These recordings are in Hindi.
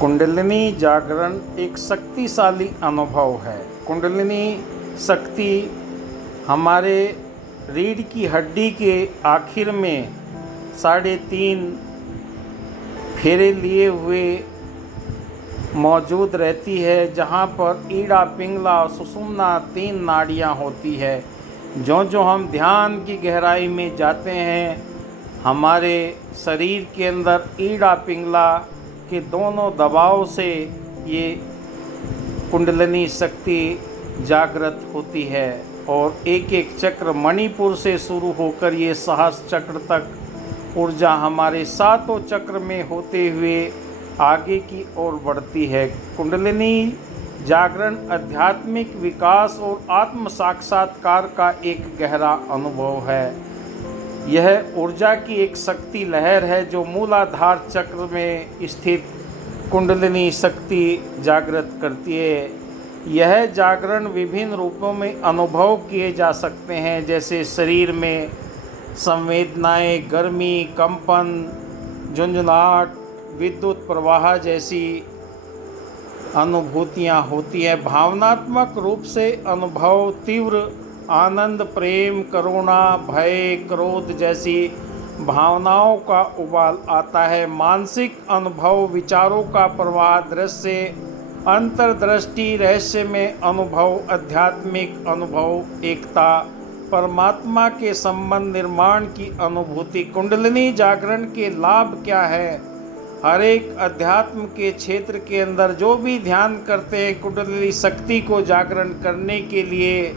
कुंडलिनी जागरण एक शक्तिशाली अनुभव है। कुंडलिनी शक्ति हमारे रीढ़ की हड्डी के आखिर में 3.5 फेरे लिए हुए मौजूद रहती है, जहाँ पर ईड़ा, पिंगला और सुषुम्ना 3 नाड़ियाँ होती है। जो हम ध्यान की गहराई में जाते हैं, हमारे शरीर के अंदर ईड़ा, पिंगला के दोनों दबाव से ये कुंडलिनी शक्ति जागृत होती है और एक एक चक्र मणिपुर से शुरू होकर ये सहस्त्र चक्र तक ऊर्जा हमारे 7 चक्र में होते हुए आगे की ओर बढ़ती है। कुंडलिनी जागरण आध्यात्मिक विकास और आत्म साक्षात्कार का एक गहरा अनुभव है। यह ऊर्जा की एक शक्ति लहर है जो मूलाधार चक्र में स्थित कुंडलिनी शक्ति जागृत करती है। यह जागरण विभिन्न रूपों में अनुभव किए जा सकते हैं, जैसे शरीर में संवेदनाएं, गर्मी, कंपन, झुंझुनाहट, विद्युत प्रवाह जैसी अनुभूतियाँ होती हैं। भावनात्मक रूप से अनुभव तीव्र आनंद, प्रेम, करुणा, भय, क्रोध जैसी भावनाओं का उबाल आता है। मानसिक अनुभव, विचारों का प्रवाह, दृश्य, अंतर्दृष्टि, रहस्य में अनुभव, आध्यात्मिक अनुभव, एकता, परमात्मा के संबंध निर्माण की अनुभूति। कुंडलिनी जागरण के लाभ क्या है? हर एक अध्यात्म के क्षेत्र के अंदर जो भी ध्यान करते हैं, कुंडलिनी शक्ति को जागरण करने के लिए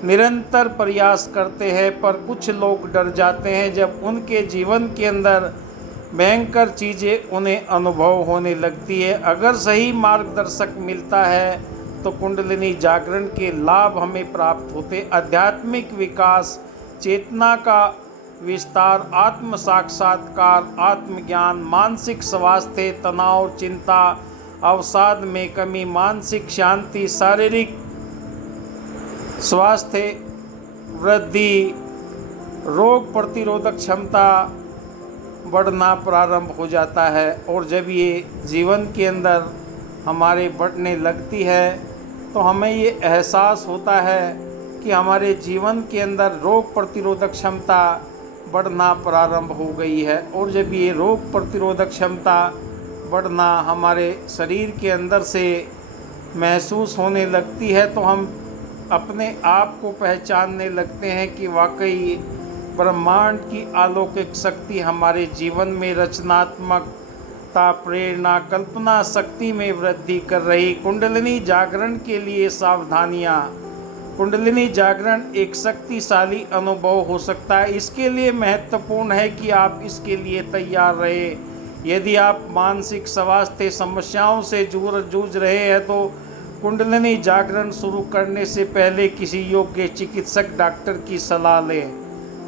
निरंतर प्रयास करते हैं, पर कुछ लोग डर जाते हैं जब उनके जीवन के अंदर भयंकर चीज़ें उन्हें अनुभव होने लगती है। अगर सही मार्गदर्शक मिलता है तो कुंडलिनी जागरण के लाभ हमें प्राप्त होते। आध्यात्मिक विकास, चेतना का विस्तार, आत्म साक्षात्कार, आत्मज्ञान, मानसिक स्वास्थ्य, तनाव, चिंता, अवसाद में कमी, मानसिक शांति, शारीरिक स्वास्थ्य वृद्धि, रोग प्रतिरोधक क्षमता बढ़ना प्रारंभ हो जाता है। और जब ये जीवन के अंदर हमारे बढ़ने लगती है तो हमें ये एहसास होता है कि हमारे जीवन के अंदर रोग प्रतिरोधक क्षमता बढ़ना प्रारंभ हो गई है। और जब ये रोग प्रतिरोधक क्षमता बढ़ना हमारे शरीर के अंदर से महसूस होने लगती है तो हम अपने आप को पहचानने लगते हैं कि वाकई ब्रह्मांड की अलौकिक शक्ति हमारे जीवन में रचनात्मकता, प्रेरणा, कल्पना शक्ति में वृद्धि कर रही। कुंडलिनी जागरण के लिए सावधानियाँ। कुंडलिनी जागरण एक शक्तिशाली अनुभव हो सकता है। इसके लिए महत्वपूर्ण है कि आप इसके लिए तैयार रहे। यदि आप मानसिक स्वास्थ्य समस्याओं से जूझ रहे हैं तो कुंडलिनी जागरण शुरू करने से पहले किसी योग्य चिकित्सक, डॉक्टर की सलाह लें,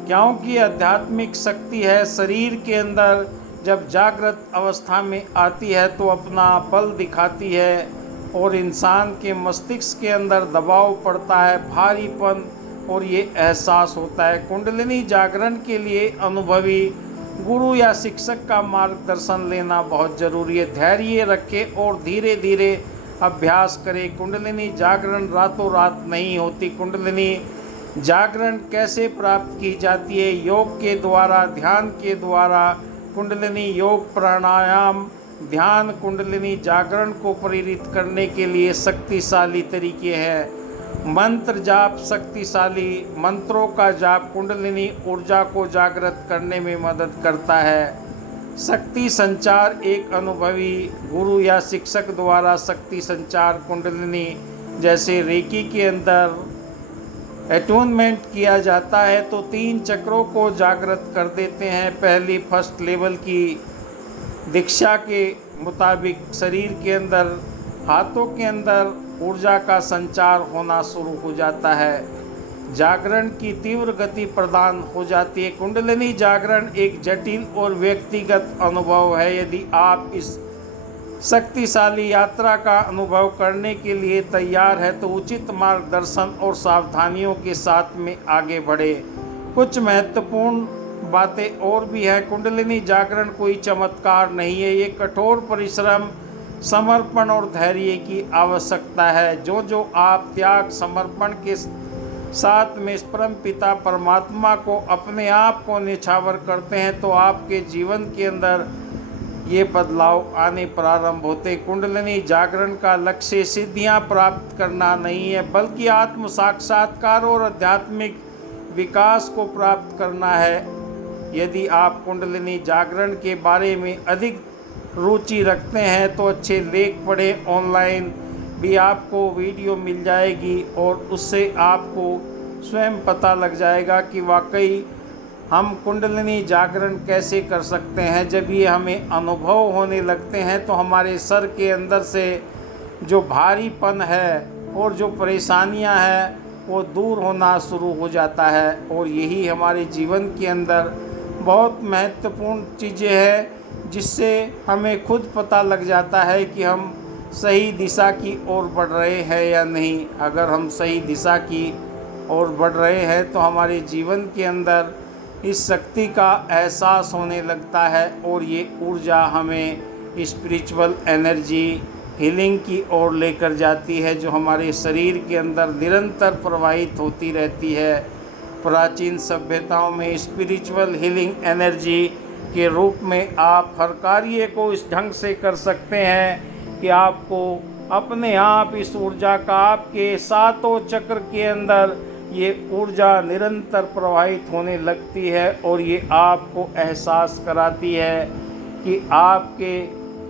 क्योंकि आध्यात्मिक शक्ति है शरीर के अंदर जब जागृत अवस्था में आती है तो अपना बल दिखाती है और इंसान के मस्तिष्क के अंदर दबाव पड़ता है, भारीपन, और ये एहसास होता है। कुंडलिनी जागरण के लिए अनुभवी गुरु या शिक्षक का मार्गदर्शन लेना बहुत ज़रूरी है। धैर्य रखें और धीरे धीरे अभ्यास करें। कुंडलिनी जागरण रातों रात नहीं होती। कुंडलिनी जागरण कैसे प्राप्त की जाती है? योग के द्वारा, ध्यान के द्वारा। कुंडलिनी योग, प्राणायाम, ध्यान कुंडलिनी जागरण को प्रेरित करने के लिए शक्तिशाली तरीके हैं। मंत्र जाप, शक्तिशाली मंत्रों का जाप कुंडलिनी ऊर्जा को जागृत करने में मदद करता है। शक्ति संचार, एक अनुभवी गुरु या शिक्षक द्वारा शक्ति संचार कुंडलिनी जैसे रेकी के अंदर एटूनमेंट किया जाता है तो 3 चक्रों को जागृत कर देते हैं। पहली फर्स्ट लेवल की दीक्षा के मुताबिक शरीर के अंदर, हाथों के अंदर ऊर्जा का संचार होना शुरू हो जाता है। जागरण की तीव्र गति प्रदान हो जाती है। कुंडलिनी जागरण एक जटिल और व्यक्तिगत अनुभव है। यदि आप इस शक्तिशाली यात्रा का अनुभव करने के लिए तैयार है तो उचित मार्गदर्शन और सावधानियों के साथ में आगे बढ़े। कुछ महत्वपूर्ण बातें और भी हैं। कुंडलिनी जागरण कोई चमत्कार नहीं है, ये कठोर परिश्रम, समर्पण और धैर्य की आवश्यकता है। जो जो आप त्याग समर्पण के साथ में परम पिता परमात्मा को अपने आप को निछावर करते हैं तो आपके जीवन के अंदर ये बदलाव आने प्रारंभ होते। कुंडलिनी जागरण का लक्ष्य सिद्धियां प्राप्त करना नहीं है, बल्कि आत्म साक्षात्कार और आध्यात्मिक विकास को प्राप्त करना है। यदि आप कुंडलिनी जागरण के बारे में अधिक रुचि रखते हैं तो अच्छे लेख पढ़ें। ऑनलाइन भी आपको वीडियो मिल जाएगी और उससे आपको स्वयं पता लग जाएगा कि वाकई हम कुंडलिनी जागरण कैसे कर सकते हैं। जब ये हमें अनुभव होने लगते हैं तो हमारे सर के अंदर से जो भारीपन है और जो परेशानियां हैं वो दूर होना शुरू हो जाता है। और यही हमारे जीवन के अंदर बहुत महत्वपूर्ण चीज़ें हैं, जिससे हमें खुद पता लग जाता है कि हम सही दिशा की ओर बढ़ रहे हैं या नहीं। अगर हम सही दिशा की ओर बढ़ रहे हैं तो हमारे जीवन के अंदर इस शक्ति का एहसास होने लगता है और ये ऊर्जा हमें स्पिरिचुअल एनर्जी हीलिंग की ओर लेकर जाती है, जो हमारे शरीर के अंदर निरंतर प्रवाहित होती रहती है। प्राचीन सभ्यताओं में स्पिरिचुअल हीलिंग एनर्जी के रूप में आप हर कार्य को इस ढंग से कर सकते हैं कि आपको अपने आप इस ऊर्जा का आपके सातों चक्र के अंदर ये ऊर्जा निरंतर प्रवाहित होने लगती है और ये आपको एहसास कराती है कि आपके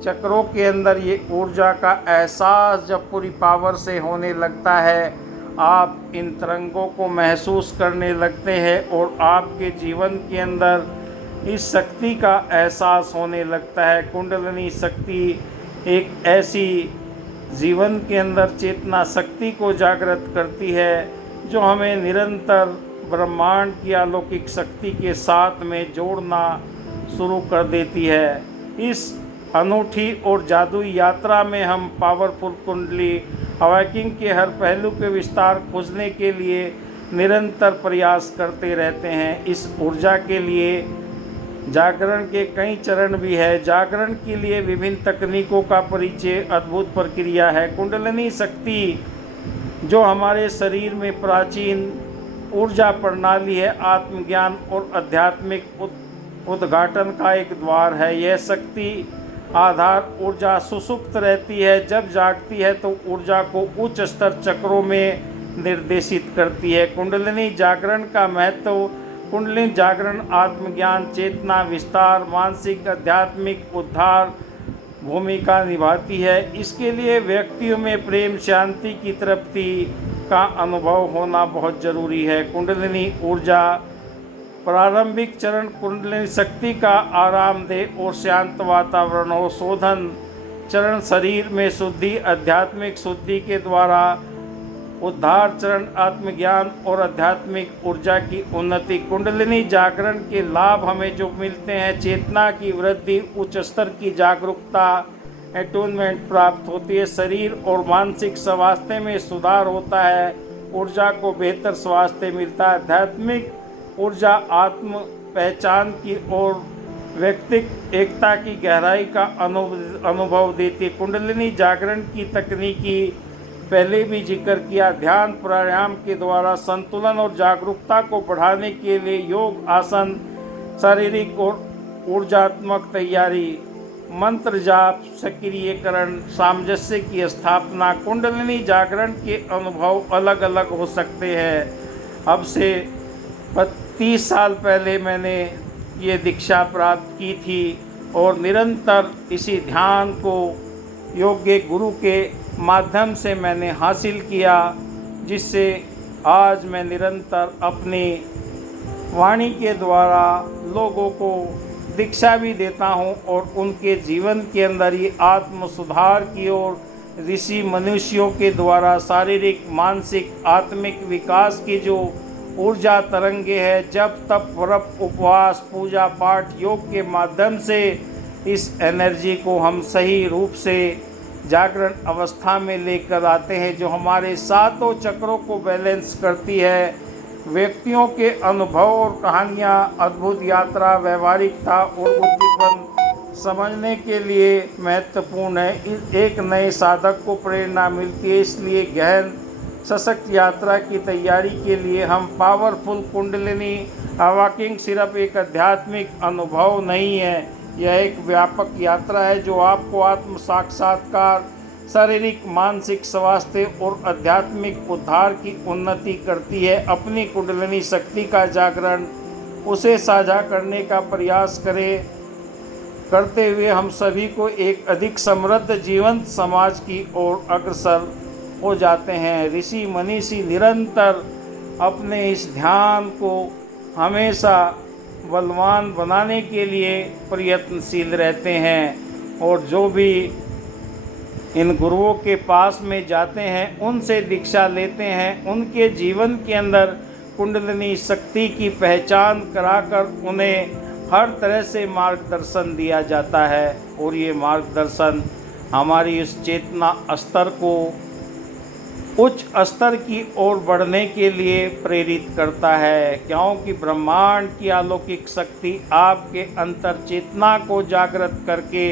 चक्रों के अंदर ये ऊर्जा का एहसास जब पूरी पावर से होने लगता है, आप इन तरंगों को महसूस करने लगते हैं और आपके जीवन के अंदर इस शक्ति का एहसास होने लगता है। कुंडलिनी शक्ति एक ऐसी जीवन के अंदर चेतना शक्ति को जागृत करती है जो हमें निरंतर ब्रह्मांड की अलौकिक शक्ति के साथ में जोड़ना शुरू कर देती है। इस अनूठी और जादुई यात्रा में हम पावरफुल कुंडली अवेकिंग के हर पहलू के विस्तार खोजने के लिए निरंतर प्रयास करते रहते हैं। इस ऊर्जा के लिए जागरण के कई चरण भी है। जागरण के लिए विभिन्न तकनीकों का परिचय अद्भुत प्रक्रिया है। कुंडलिनी शक्ति जो हमारे शरीर में प्राचीन ऊर्जा प्रणाली है, आत्मज्ञान और आध्यात्मिक उद्घाटन का एक द्वार है। यह शक्ति आधार ऊर्जा सुसुप्त रहती है, जब जागती है तो ऊर्जा को उच्च स्तर चक्रों में निर्देशित करती है। कुंडलिनी जागरण का महत्व। कुंडलिनी जागरण आत्मज्ञान, चेतना विस्तार, मानसिक आध्यात्मिक उद्धार भूमिका निभाती है। इसके लिए व्यक्तियों में प्रेम, शांति की तृप्ति का अनुभव होना बहुत ज़रूरी है। कुंडलिनी ऊर्जा प्रारंभिक चरण कुंडलिनी शक्ति का आरामदेह और शांत वातावरण हो। शोधन चरण शरीर में शुद्धि, आध्यात्मिक शुद्धि के द्वारा उद्धार चरण आत्मज्ञान और आध्यात्मिक ऊर्जा की उन्नति। कुंडलिनी जागरण के लाभ हमें जो मिलते हैं, चेतना की वृद्धि, उच्च स्तर की जागरूकता, एटूनमेंट प्राप्त होती है, शरीर और मानसिक स्वास्थ्य में सुधार होता है, ऊर्जा को बेहतर स्वास्थ्य मिलता है। आध्यात्मिक ऊर्जा आत्म पहचान की और व्यक्तिगत एकता की गहराई का अनुभव देती है। कुंडलिनी जागरण की तकनीकी पहले भी जिक्र किया। ध्यान प्राणायाम के द्वारा संतुलन और जागरूकता को बढ़ाने के लिए योग, आसन, शारीरिक और ऊर्जात्मक तैयारी, मंत्र जाप, सक्रियकरण, सामंजस्य की स्थापना। कुंडलिनी जागरण के अनुभव अलग अलग हो सकते हैं। अब से 30 साल पहले मैंने ये दीक्षा प्राप्त की थी और निरंतर इसी ध्यान को योग्य गुरु के माध्यम से मैंने हासिल किया, जिससे आज मैं निरंतर अपनी वाणी के द्वारा लोगों को दीक्षा भी देता हूँ और उनके जीवन के अंदर ये आत्म सुधार की ओर ऋषि मनुष्यों के द्वारा शारीरिक, मानसिक, आत्मिक विकास की जो ऊर्जा तरंगे है, जब तप, व्रत, उपवास, पूजा पाठ, योग के माध्यम से इस एनर्जी को हम सही रूप से जागरण अवस्था में लेकर आते हैं, जो हमारे सातों चक्रों को बैलेंस करती है। व्यक्तियों के अनुभव और कहानियाँ, अद्भुत यात्रा, व्यवहारिकता और उद्दीपन समझने के लिए महत्वपूर्ण है। एक नए साधक को प्रेरणा मिलती है, इसलिए गहन सशक्त यात्रा की तैयारी के लिए हम पावरफुल कुंडलिनी अवाकिंग सिर्फ एक आध्यात्मिक अनुभव नहीं है, यह एक व्यापक यात्रा है जो आपको आत्म साक्षात्कार, शारीरिक मानसिक स्वास्थ्य और आध्यात्मिक उद्धार की उन्नति करती है। अपनी कुंडलिनी शक्ति का जागरण, उसे साझा करने का प्रयास करते हुए हम सभी को एक अधिक समृद्ध जीवंत समाज की ओर अग्रसर हो जाते हैं। ऋषि मनीषी निरंतर अपने इस ध्यान को हमेशा बलवान बनाने के लिए प्रयत्नशील रहते हैं और जो भी इन गुरुओं के पास में जाते हैं, उनसे दीक्षा लेते हैं, उनके जीवन के अंदर कुंडलिनी शक्ति की पहचान कराकर उन्हें हर तरह से मार्गदर्शन दिया जाता है और ये मार्गदर्शन हमारी इस चेतना स्तर को उच्च स्तर की ओर बढ़ने के लिए प्रेरित करता है, क्योंकि ब्रह्मांड की अलौकिक शक्ति आपके अंतर चेतना को जागृत करके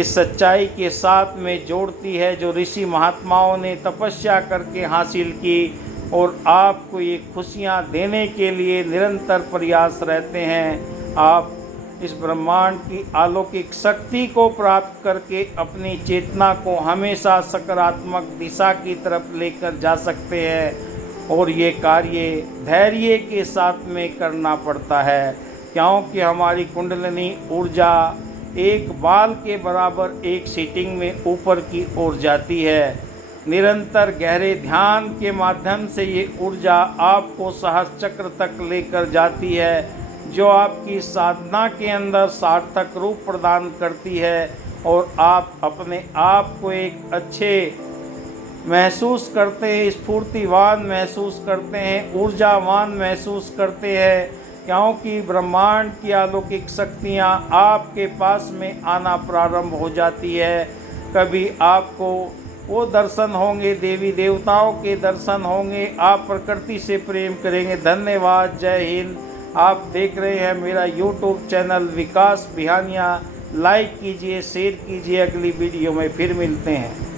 इस सच्चाई के साथ में जोड़ती है जो ऋषि महात्माओं ने तपस्या करके हासिल की और आपको ये खुशियाँ देने के लिए निरंतर प्रयास रहते हैं। आप इस ब्रह्मांड की अलौकिक शक्ति को प्राप्त करके अपनी चेतना को हमेशा सकारात्मक दिशा की तरफ लेकर जा सकते हैं और ये कार्य धैर्य के साथ में करना पड़ता है, क्योंकि हमारी कुंडलिनी ऊर्जा एक बाल के बराबर एक सीटिंग में ऊपर की ओर जाती है। निरंतर गहरे ध्यान के माध्यम से ये ऊर्जा आपको सहस्र चक्र तक लेकर जाती है, जो आपकी साधना के अंदर सार्थक रूप प्रदान करती है और आप अपने आप को एक अच्छे महसूस करते हैं, स्फूर्तिवान महसूस करते हैं, ऊर्जावान महसूस करते हैं, क्योंकि ब्रह्मांड की अलौकिक शक्तियाँ आपके पास में आना प्रारंभ हो जाती है। कभी आपको वो दर्शन होंगे, देवी देवताओं के दर्शन होंगे, आप प्रकृति से प्रेम करेंगे। धन्यवाद, जय हिंद। आप देख रहे हैं मेरा YouTube चैनल विकास बिहानिया। लाइक कीजिए, शेयर कीजिए। अगली वीडियो में फिर मिलते हैं।